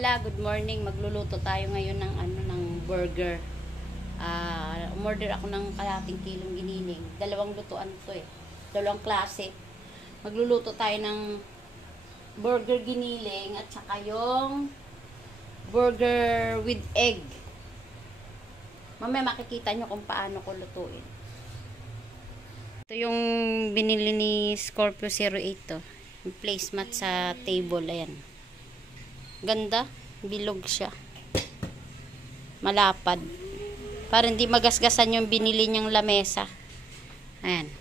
pala, good morning. Magluluto tayo ngayon ng ng burger. Umorder ako ng kalating kilong giniling. Dalawang lutuan to eh. Dalawang klase. Magluluto tayo ng burger giniling at saka yung burger with egg. Mamaya makikita nyo kung paano ko lutuin. Ito yung binili ni Scorpio 08 to. Yung placemat sa table. Ayan. Ganda. Bilog siya. Malapad. Para hindi magasgasan yung binili niyang lamesa. Ayan.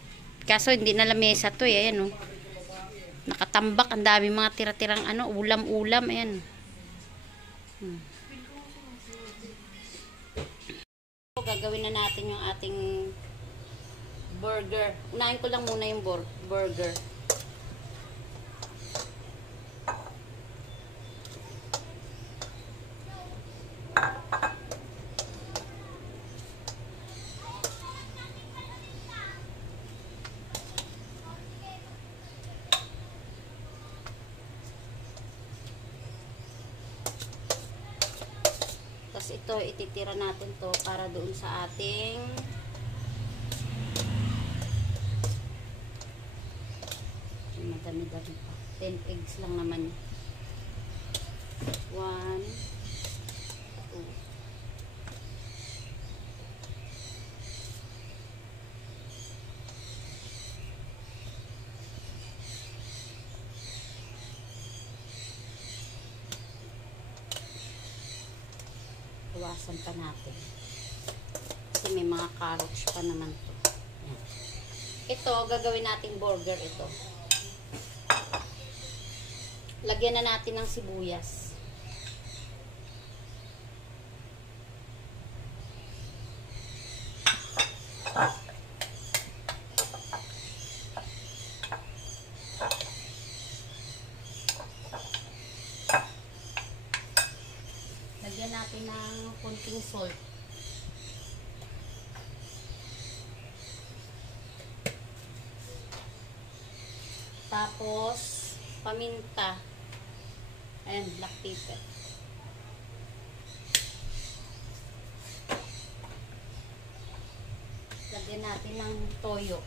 Kaso hindi na lamesa to eh. Ayan oh. Nakatambak. Ang dami mga tira-tirang ulam-ulam. Ayan. Gagawin na natin yung ating burger. Unahin ko lang muna yung burger. Tapos ito, ititira natin to para doon sa ating madami-dami pa. 10 eggs lang naman. 1, 2. Iwasan pa natin. Kasi may mga carrots pa naman to. Yan. Ito, gagawin nating burger ito. Lagyan na natin ng sibuyas. Lagyan natin ng konting salt. Tapos, paminta. Ayan, black pepper. Lagyan natin ng toyo.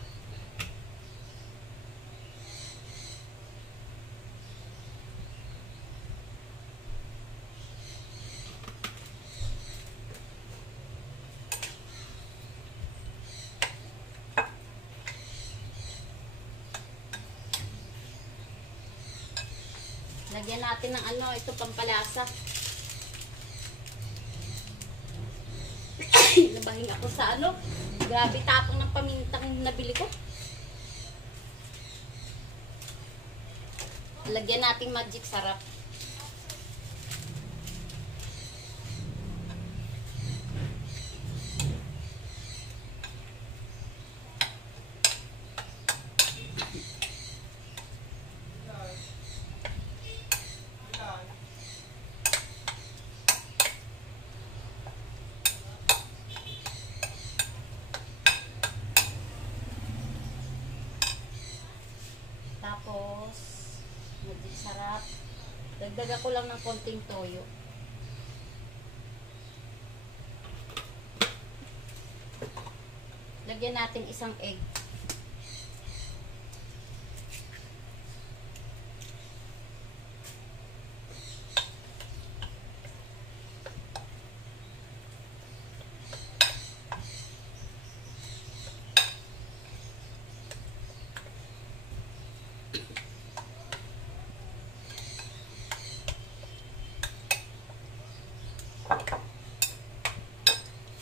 Lagyan natin ng ito pampalasa. Nabahin ako sa grabe tapang ng pamintang nabili ko. Lagyan natin magic sarap. Tapos, magic sarap. Dagdagan ko lang ng konting toyo. Lagyan natin isang egg.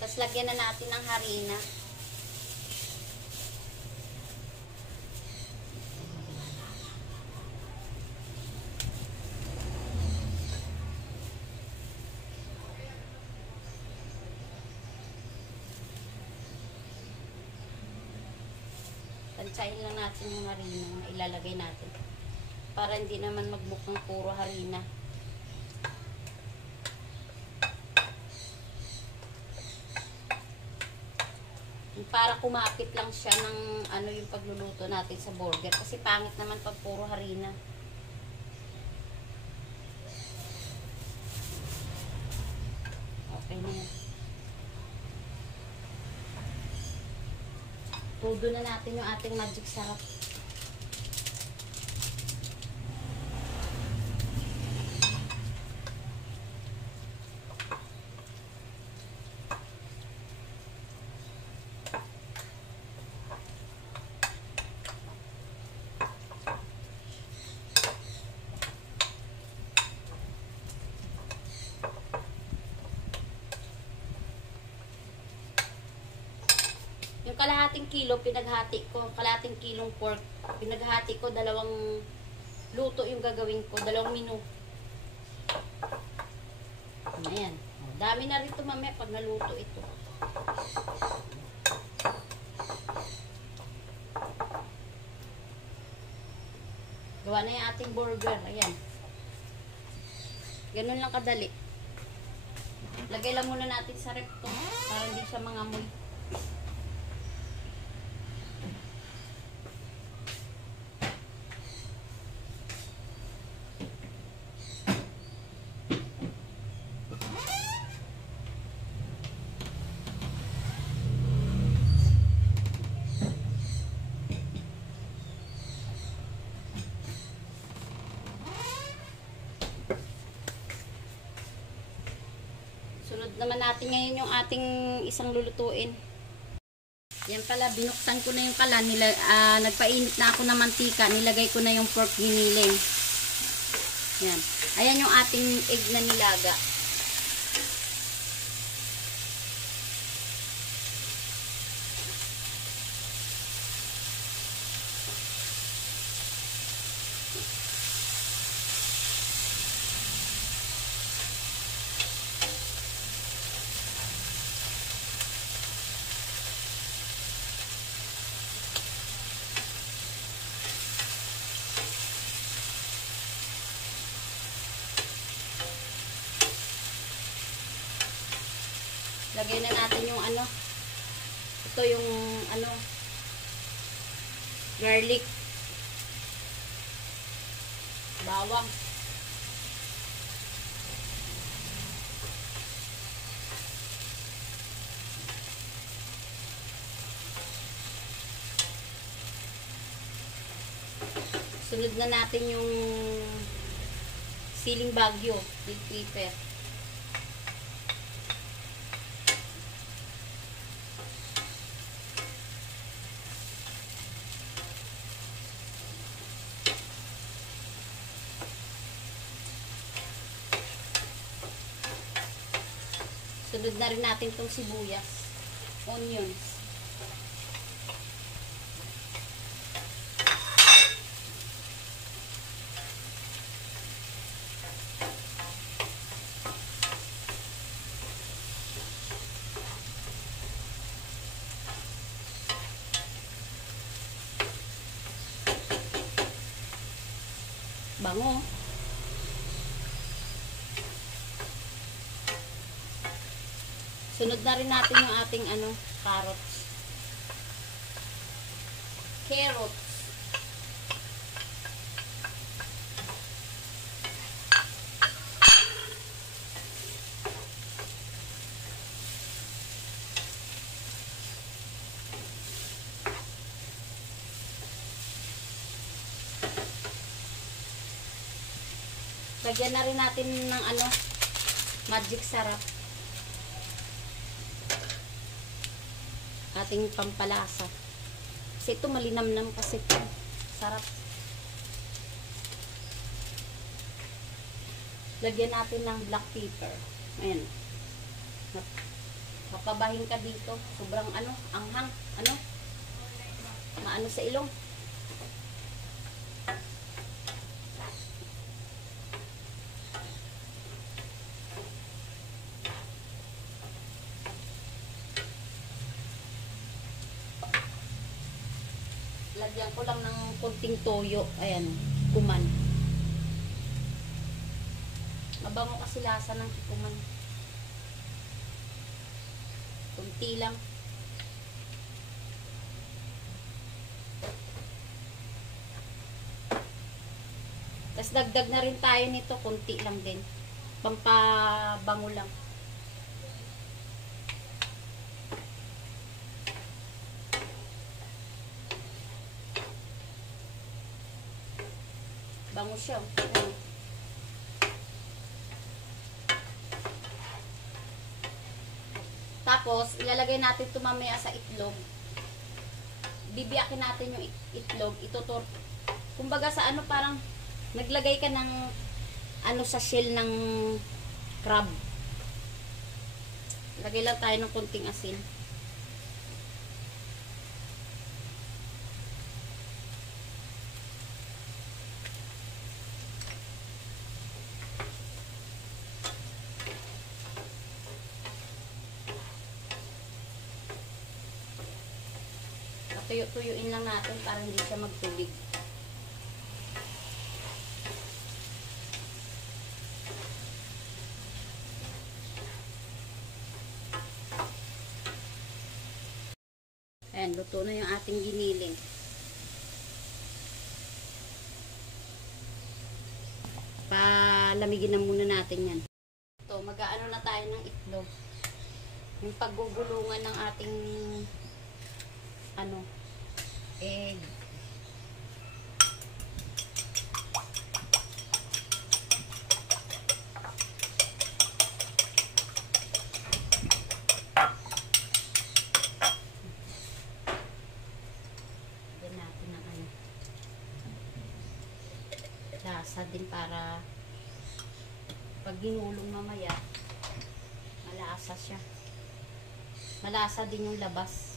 Tapos lagyan na natin ng harina. Tansyahin lang natin yung harina na ilalagay natin. Para hindi naman magmukhang puro harina. Para kumapit lang siya ng yung pagluluto natin sa burger. Kasi pangit naman pag puro harina. Todo na natin yung ating magic sarap. Yung kalahating kilo, pinaghati ko. Kalahating kilong pork, pinaghati ko. Dalawang luto yung gagawin ko. Dalawang menu. Ayan. Dami na rito mamaya pag naluto ito. Gawa na yung ating burger. Ayan. Ganun lang kadali. Lagay lang muna natin sa rep to para hindi siya mangamoy. Sunod naman natin ngayon yung ating isang lulutuin. Yan pala, binuksan ko na yung kalan. Nagpainit na ako ng mantika. Nilagay ko na yung pork giniling. Yan. Ayan yung ating egg na nilaga. Lagay na natin yung ano. Ito yung ano. Garlic. Bawang. Sunod na natin yung siling bagyo. Big pepper. Sunod na rin natin itong sibuyas. Onions. Bango. Sunod na rin natin yung ating ano, carrots. Carrots. Lagyan na rin natin ng ano, magic sarap. Ating pampalasa. Kasi ito malinamnam kasi ito. Sarap. Lagyan natin ng black pepper. Ayan. Mapabahin ka dito. Sobrang ano, anghang. Ano? Maano sa ilong. Lagyan ko lang ng konting toyo. Ayan, kuman. Mabango kasi lasa ng kuman. Kunti lang. Tapos dagdag na rin tayo nito. Kunti lang din. Pampabango lang. Bango siya. Ayan. Tapos, ilalagay natin ito mamaya sa itlog. Bibiyakin natin yung itlog. Itutur. Kumbaga sa ano, parang naglagay ka ng ano sa shell ng crab. Lagay lang tayo ng konting asin. Tuyo-tuyuin lang natin para hindi siya magtubig. Ayan, luto na yung ating giniling. Palamigin na muna natin yan. Ito, mag-aano na tayo ng itlog. Yung paggugulungan ng ating ano, egg. Lagyan natin ng ano, lasa din para pag ginulong mamaya, malasa siya. Malasa din yung labas.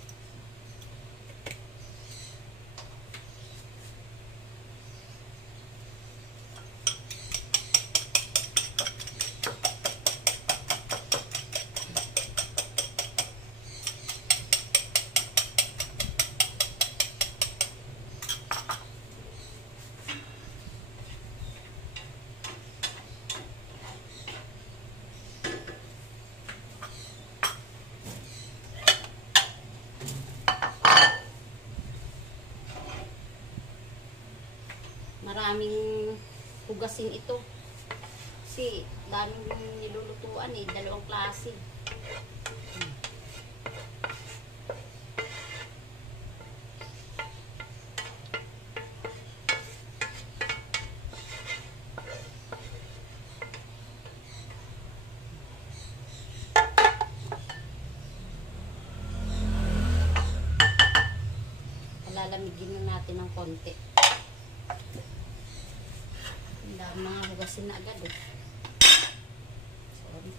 Maraming hugasin ito. Kasi daming nilulutuan eh. Dalawang klase. Lalamigin na natin ng konti. Mga hugasin na agad eh. Sorry.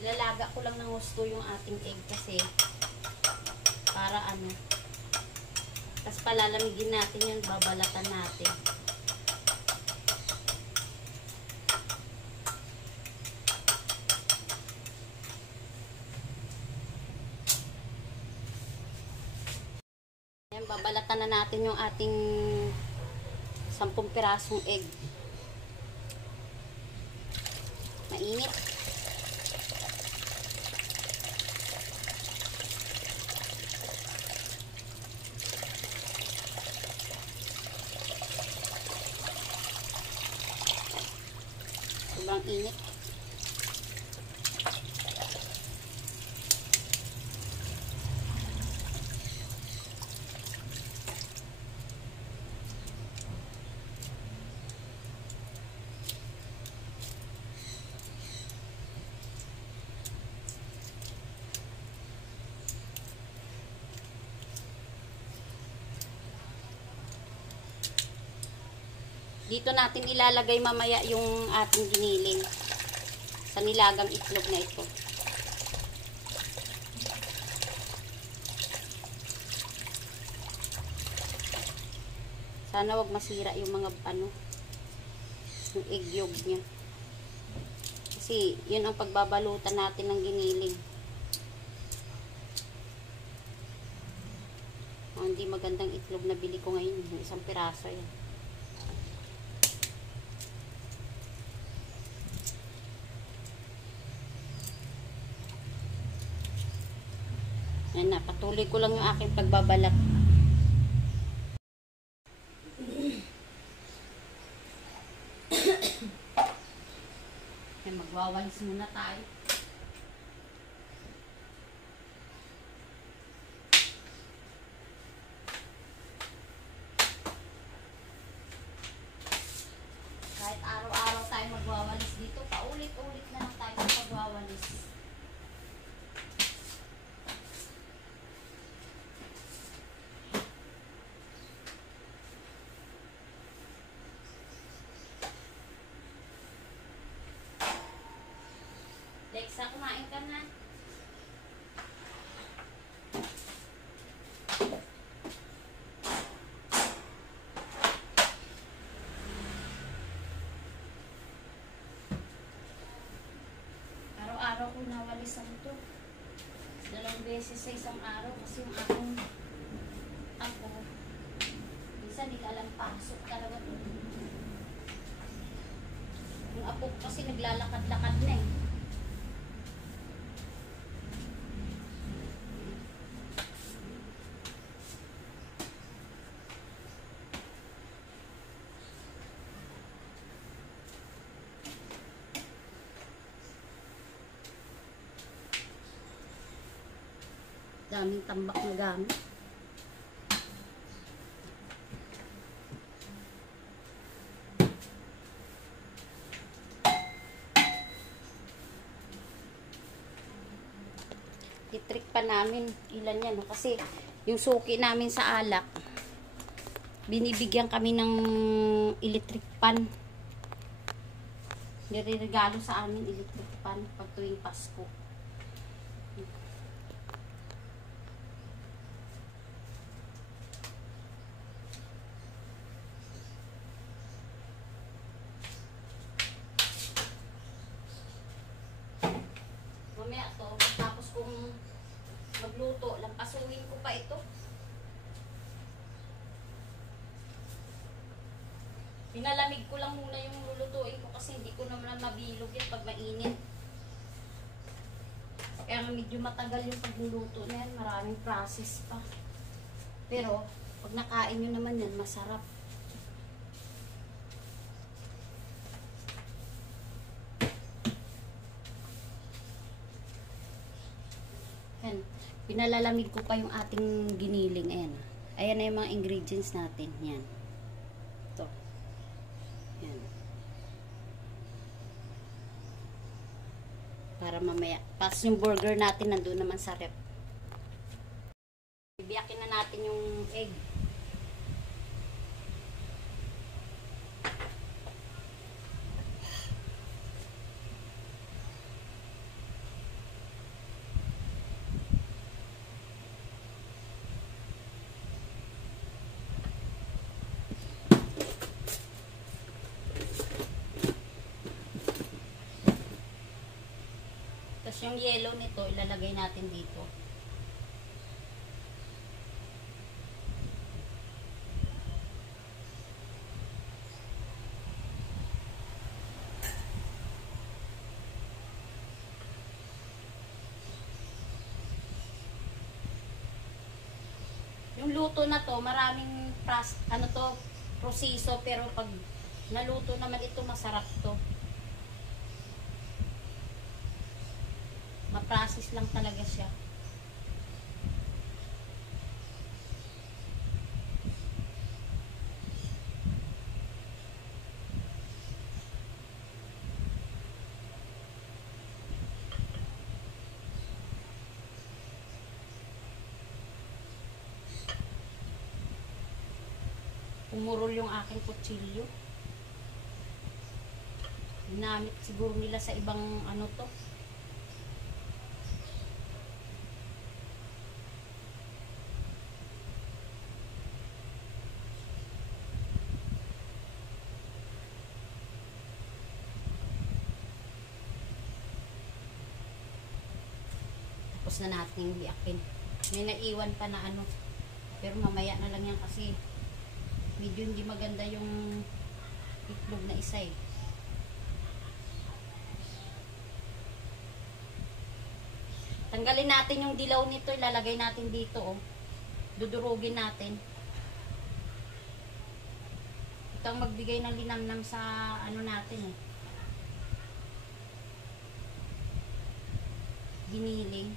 Ilalaga ko lang ng gusto yung ating egg kasi para ano. Tapos palalamigin natin yun, babalatan natin. Babalatan na natin yung ating 10 pirasong egg. Mainit. Sobrang init. Dito natin ilalagay mamaya yung ating giniling sa nilagang itlog na ito. Sana wag masira yung mga ano, yung egg yolk niya. Kasi yun ang pagbabalutan natin ng giniling. Hindi magandang itlog na bili ko ngayon, yung 1 piraso yan. Yan na, patuloy ko lang yung aking pagbabalat. Yan, Magwawalis muna tayo. Kahit araw-araw tayo magwawalis dito, paulit-ulit na lang tayo magwawalis. Lexa, kumain ka na. Araw-araw ko nawalisan to. 2 beses sa isang araw kasi yung aking ako minsan di ka lang pasok talaga to. Yung apo ko kasi naglalakad-lakad na eh. Daming tambak na gamit. I-trick pa namin ilan yan. Kasi yung suki namin sa alak, binibigyan kami ng electric pan. Nireregalo sa amin electric pan pag tuwing Pasko. Mamaya to, tapos kung magluto, lampasuhin ko pa ito. Pinalamig ko lang muna yung lulutuin ko kasi hindi ko naman mabilog yan pag mainit. Kaya medyo matagal yung pagluluto na yan, maraming process pa. Pero, pag nakain nyo naman yan, masarap. Yan. Pinalalamig ko pa yung ating giniling. Ayan. Ayan na yung mga ingredients natin. Yan. Ito. Yan. Para mamaya. Tapos yung burger natin nandun naman sa rep. Bibiyakin na natin yung egg. Tapos yung yellow nito, ilalagay natin dito. Yung luto na to, maraming proseso, pero pag naluto naman ito, masarap to. Ma-process lang talaga siya. Umurol yung aking kutsilyo. Ginamit siguro nila sa ibang ano to. Tapos na natin yung biakin. May naiwan pa na ano. Pero mamaya na lang yan kasi medyo hindi maganda yung itlog na isa eh. Tanggalin natin yung dilaw nito. Ilalagay natin dito oh. Dudurugin natin. Ito ang magbigay ng linamnam sa ano natin eh. giniling.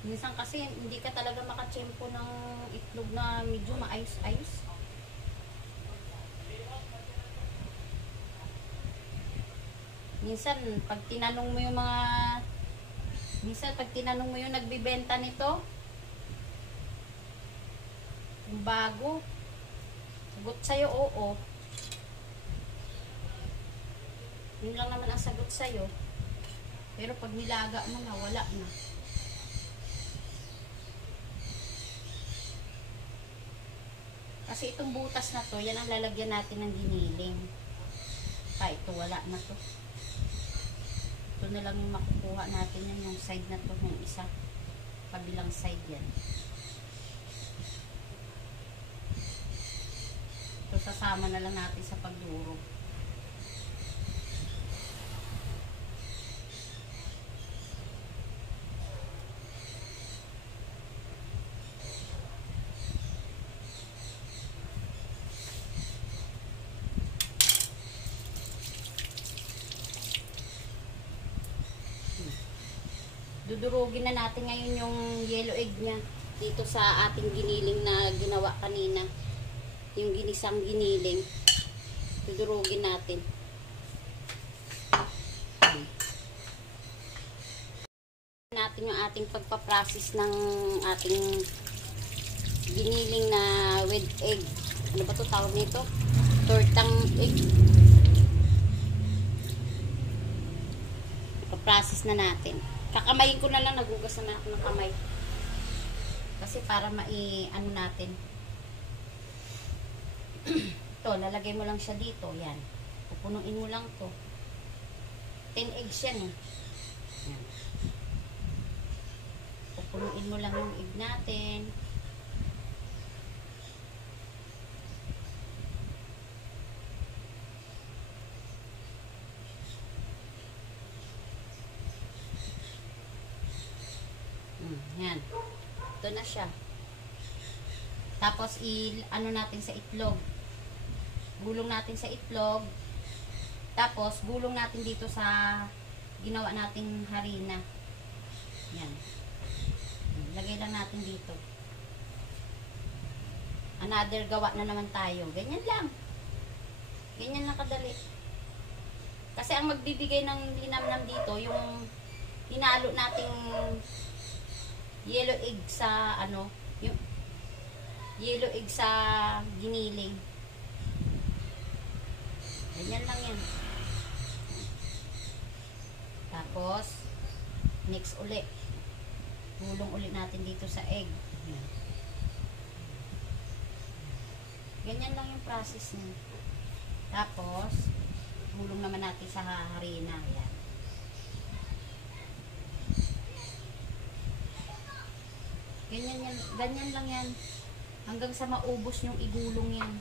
Minsan kasi hindi ka talaga makatsempo ng itlog na medyo ma-ice-ice. Minsan pag tinanong mo yung nagbibenta nito, yung bago, sagot sa'yo, oo. Yun lang naman ang sagot sa'yo. Pero pag nilaga mo na, wala na. Kasi itong butas na to, yan ang lalagyan natin ng giniling. Ito wala na to. Ito na lang yung makukuha natin yan, yung side na to, yung isa. Kabilang side yan. Ito sasama na lang natin sa pagdurog. Dudurugin na natin ngayon yung yellow egg niya dito sa ating giniling na ginawa kanina. Yung ginisang giniling. Dudurugin natin. Natin yung ating pagpaprocess ng ating giniling na with egg. Ano ba ito tawag nito? Tortang egg. Ipaprocess na natin. Kakamayin ko na lang, nagugas na ako ng kamay. Kasi para ano natin. Ito, lalagay mo lang siya dito. Yan. Pupunuin mo lang to. 10 eggs yan eh. Yan. Pupunuin mo lang yung egg natin. Yan. Ito na siya. Tapos, ano natin sa itlog. Gulong natin sa itlog. Tapos, gulong natin dito sa ginawa nating harina. Yan. Lagay lang natin dito. Another gawa na naman tayo. Ganyan lang. Ganyan lang kadali. Kasi ang magbibigay ng linamnam dito, yung hinalo nating yellow egg sa yung yellow egg sa giniling. Ganyan lang yan. Tapos mix uli. Gulong uli natin dito sa egg. Ganyan lang yung process niya. Tapos gulong naman natin sa harina. Yan. Ganyan lang yan. Hanggang sa maubos yung igulong yan.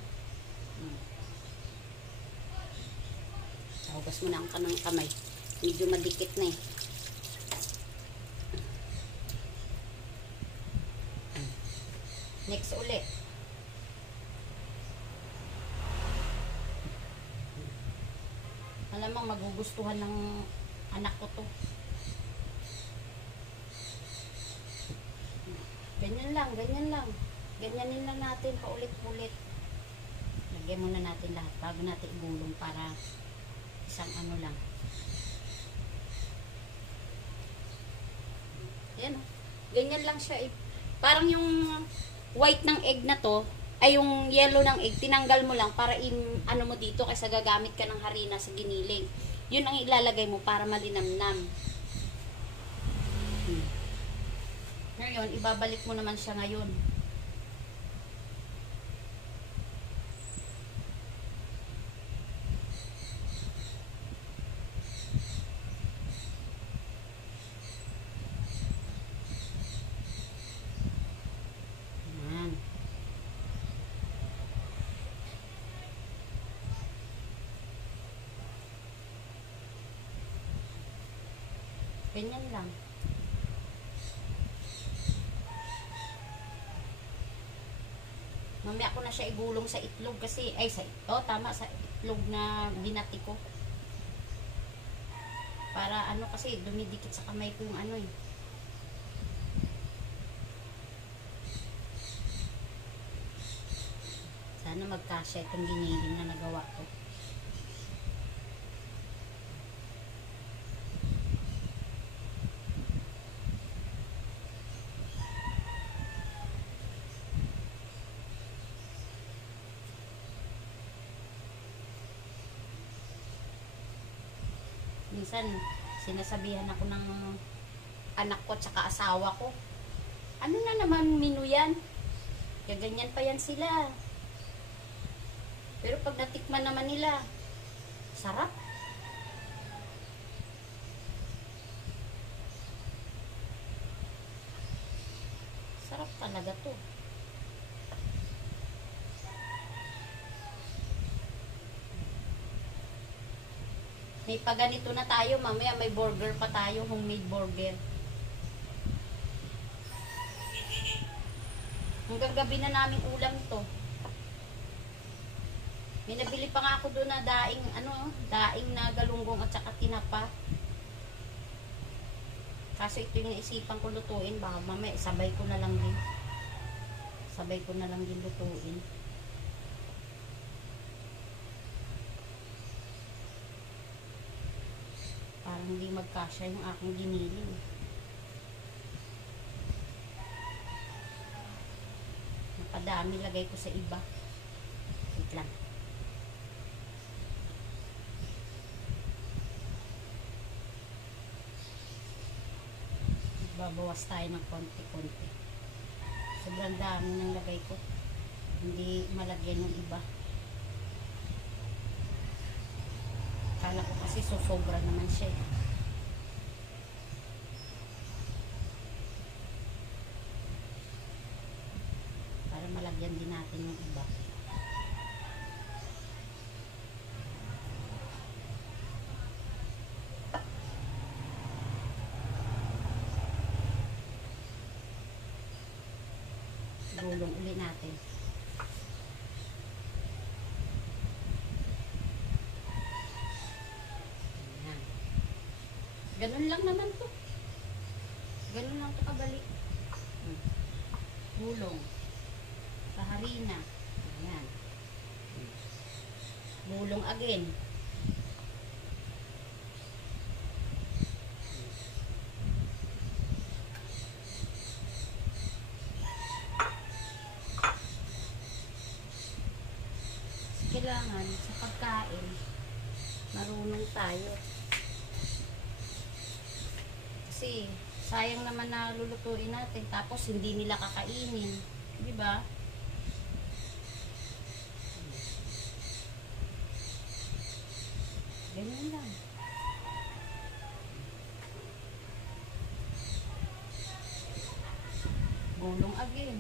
Hugas mo na ang kanang kamay. Medyo madikit na eh. Next ulit. Alam mo, magugustuhan ng anak ko to. Ganyan lang, ganyan lang. Ganyanin lang natin paulit-ulit. Lagyan muna natin lahat bago natin igulong para isang ano lang. Ayan o. Ganyan lang siya eh. Parang yung white ng egg na to, ay yung yellow ng egg, tinanggal mo lang para ano mo dito kasi gagamit ka ng harina sa giniling. Yun ang ilalagay mo para malinamnam. Ngayon, ibabalik mo naman siya ngayon. Ganyan lang. Mamaya ko na siya igulong sa itlog kasi, ay tama, sa itlog na binati ko. Para ano kasi, dumidikit sa kamay ko yung ano eh. Sana magkasya itong giniling na nagawa ko. Minsan, sinasabihan ako ng anak ko at saka asawa ko, ano na naman menu yan? Ganyan pa yan sila. Pero pag natikman naman nila, sarap. Sarap talaga to. May paganito na tayo, mamaya may burger pa tayo, homemade burger. Hanggang gabi na namin ulam to. May nabili pa nga ako doon na daing, daing na galunggong at saka tinapa. Kaso ito yung naisipan ko lutuin, baka mamaya sabay ko na lang din. Sabay ko na lang din lutuin. Parang hindi magkasya yung aking giniling. Napadami lagay ko sa iba. Wait lang. Babawas tayo ng konti-konti. Sobrang dami ng lagay ko. Hindi malagyan yung iba. Kala ko kasi sosobra naman siya. Para malagyan din natin yung iba. Gulong uli natin. Ganun lang naman to. Ganun lang to kabalik. Gulong. Sa harina. Ayan. Gulong again. Kailangan sa pagkain, marunong tayo. Kasi sayang naman na lulutuin natin tapos hindi nila kakainin, di ba? Ganyan lang. Gulong again.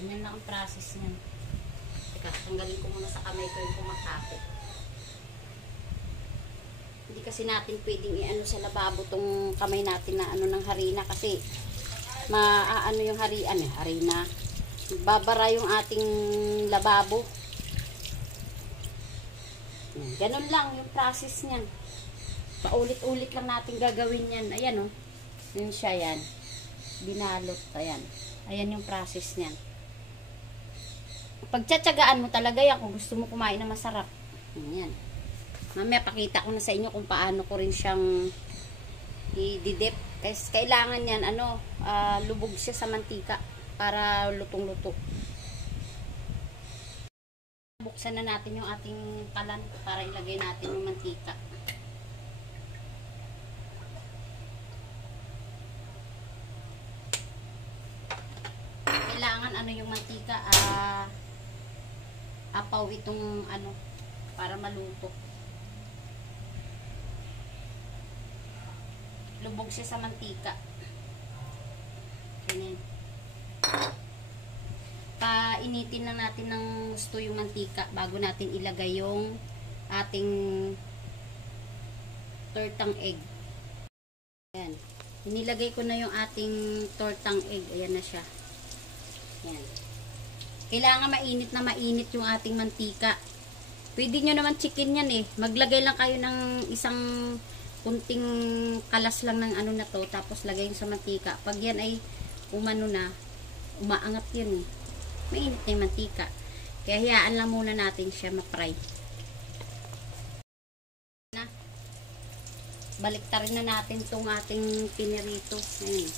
Ganyan lang ang process niyan. Teka, tanggalin ko muna sa kamay ko yung kumakapit. Hindi kasi natin pwedeng i-ano sa lababo tong kamay natin na ano ng harina kasi maaano yung harina. Babara yung ating lababo. Ganun lang yung process niyan. Paulit-ulit lang natin gagawin yan. Ayan oh. Yun siya yan. Binalot. Ayan. Ayan yung process niyan. Pagtsatsagaan mo talaga yan kung gusto mo kumain na masarap. Ayan. Mamaya pakita ko na sa inyo kung paano ko rin siyang i-dip. Kasi kailangan yan, lubog siya sa mantika para lutong-luto. Buksan na natin yung ating kalan para ilagay natin yung mantika. Kailangan yung mantika, apaw itong para maluto. Lubog siya sa mantika. Ganyan. painitin lang natin ng gusto yung mantika bago natin ilagay yung ating tortang egg. Ayan. Inilagay ko na yung ating tortang egg. Ayan na siya. Ayan. Kailangan mainit na mainit yung ating mantika. Pwede nyo naman chicken yan eh. Maglagay lang kayo ng isang kunting kalas lang ng ano na to. Tapos lagay sa mantika. Pag yan ay umano na, umaangat yun eh. Mainit na yung mantika. Kaya hayaan lang muna natin siya ma-fry. Baliktarin na natin itong ating pinirito. Ayan.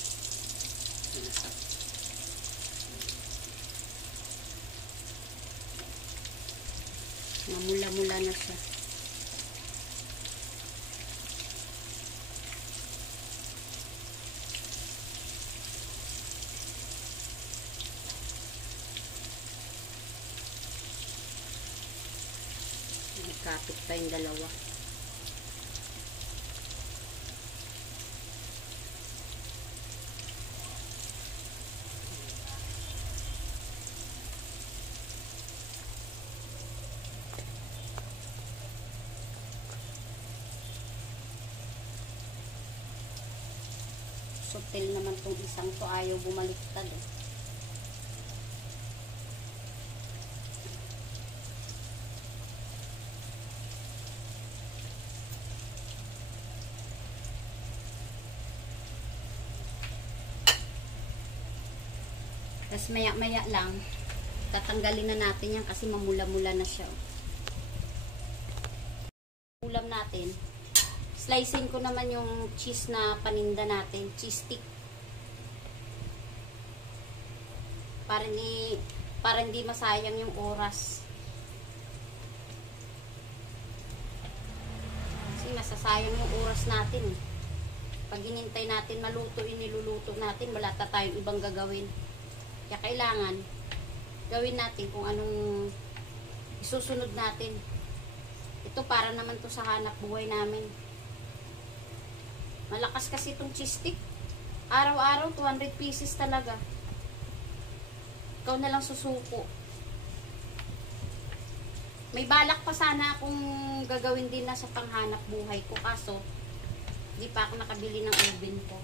Namula-mula na siya. Nagkapit pa yung dalawa. Sutil naman tong isang to, ayaw bumaliktad eh. Tapos maya-maya lang, tatanggalin na natin yan kasi mamula-mula na siya. Ulam natin. Slicing ko naman yung cheese na paninda natin, cheese stick. Para hindi masayang yung oras. Kasi masasayang yung oras natin. Pag hinintay natin maluto, iniluluto natin, wala na tayong ibang gagawin. Kaya kailangan gawin natin kung anong isusunod natin. Ito para naman to sa hanap buhay namin. Malakas kasi itong cheese stick. Araw-araw, 200 pieces talaga. Ikaw na lang susuko. May balak pa sana akong gagawin din na sa panghanap buhay ko. Kaso, hindi pa ako nakabili ng oven ko.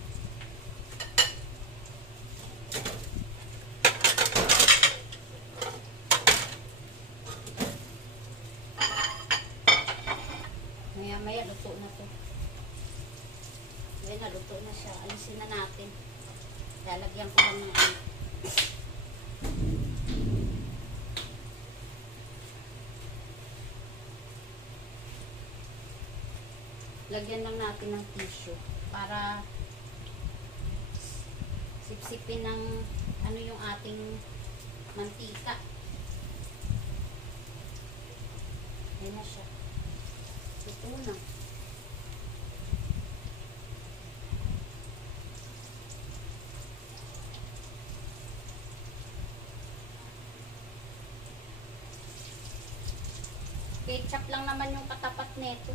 Maya-maya, luto na to. Ayan, naluto na siya. Alisin na natin. Lalagyan ko lang ng ano. Lagyan lang natin ng tissue para sipsipin ng ano yung ating mantika. Ayan na siya. Ito na. Ketchup lang naman yung katapat nito.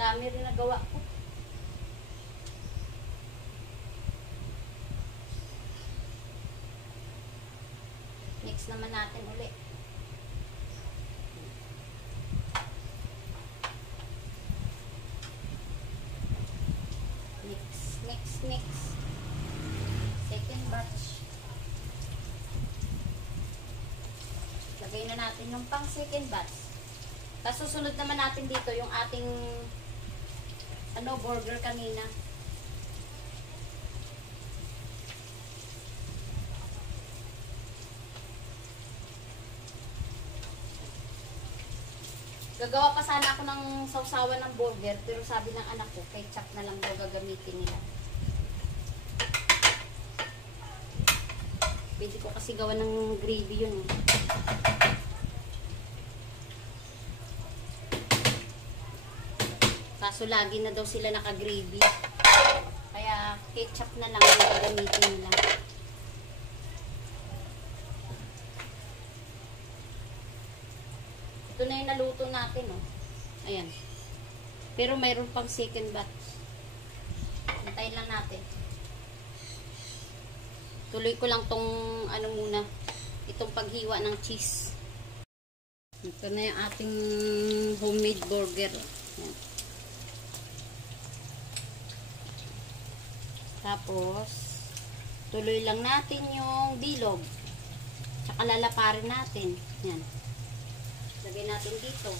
Dami rin nagawa ko. Mix naman natin ulit. Mix. Second batch. Lagay na natin yung pang second batch. Tapos susunod naman natin dito yung ating burger kanina. Gagawa pa sana ako ng sausawan ng burger, pero sabi ng anak ko, ketchup na lang daw gagamitin nila. Pwede ko kasi gawa ng gravy yun. Kaso lagi na daw sila naka-gravy. Kaya ketchup na lang ang gagamitin nila. Ito na yung naluto natin, oh. Ayan. Pero mayroon pang second batch. Antayin lang natin. Tuloy ko lang tong ano muna, itong paghiwa ng cheese. Ito na yung ating homemade burger. Ayan. Tapos, tuloy lang natin yung bilog. Tsaka lalaparin natin. Ayan. Lagay natin dito.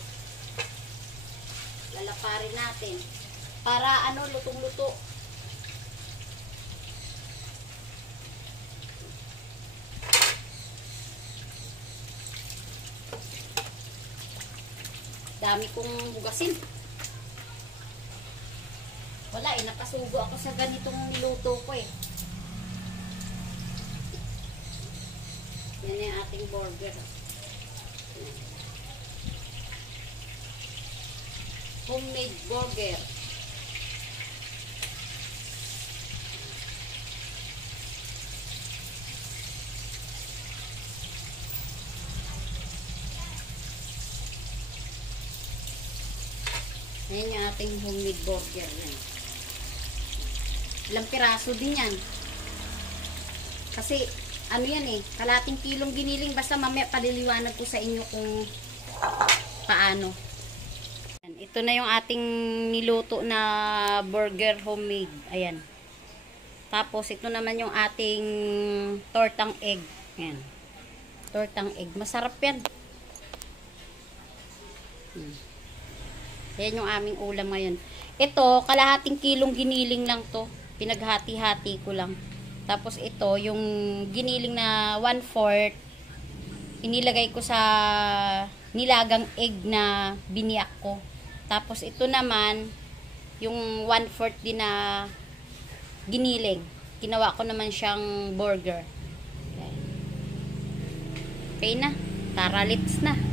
Lalaparin natin. Para ano, lutong-luto. Dami kong hugasin. Wala eh, nakasugo ako sa ganitong niluto ko eh. Yan yung ating burger. Homemade burger. Ayan yung ating homemade burger. Yan. Ilang piraso din yan. Kasi, ano yan eh, kalating kilong giniling. Basta mamaya paliliwanag ko sa inyo kung paano. Yan. Ito na yung ating niluto na burger homemade. Ayan. Tapos, ito naman yung ating tortang egg. Ayan. Tortang egg. Masarap yan. Ayan yung aming ulam ngayon. Ito, kalahating kilong giniling lang to. Pinaghati-hati ko lang. Tapos ito, yung giniling na 1/4, inilagay ko sa nilagang egg na biniyak ko. Tapos ito naman, yung 1/4 din na giniling. Ginawa ko naman siyang burger. Okay na. Tara, let's na.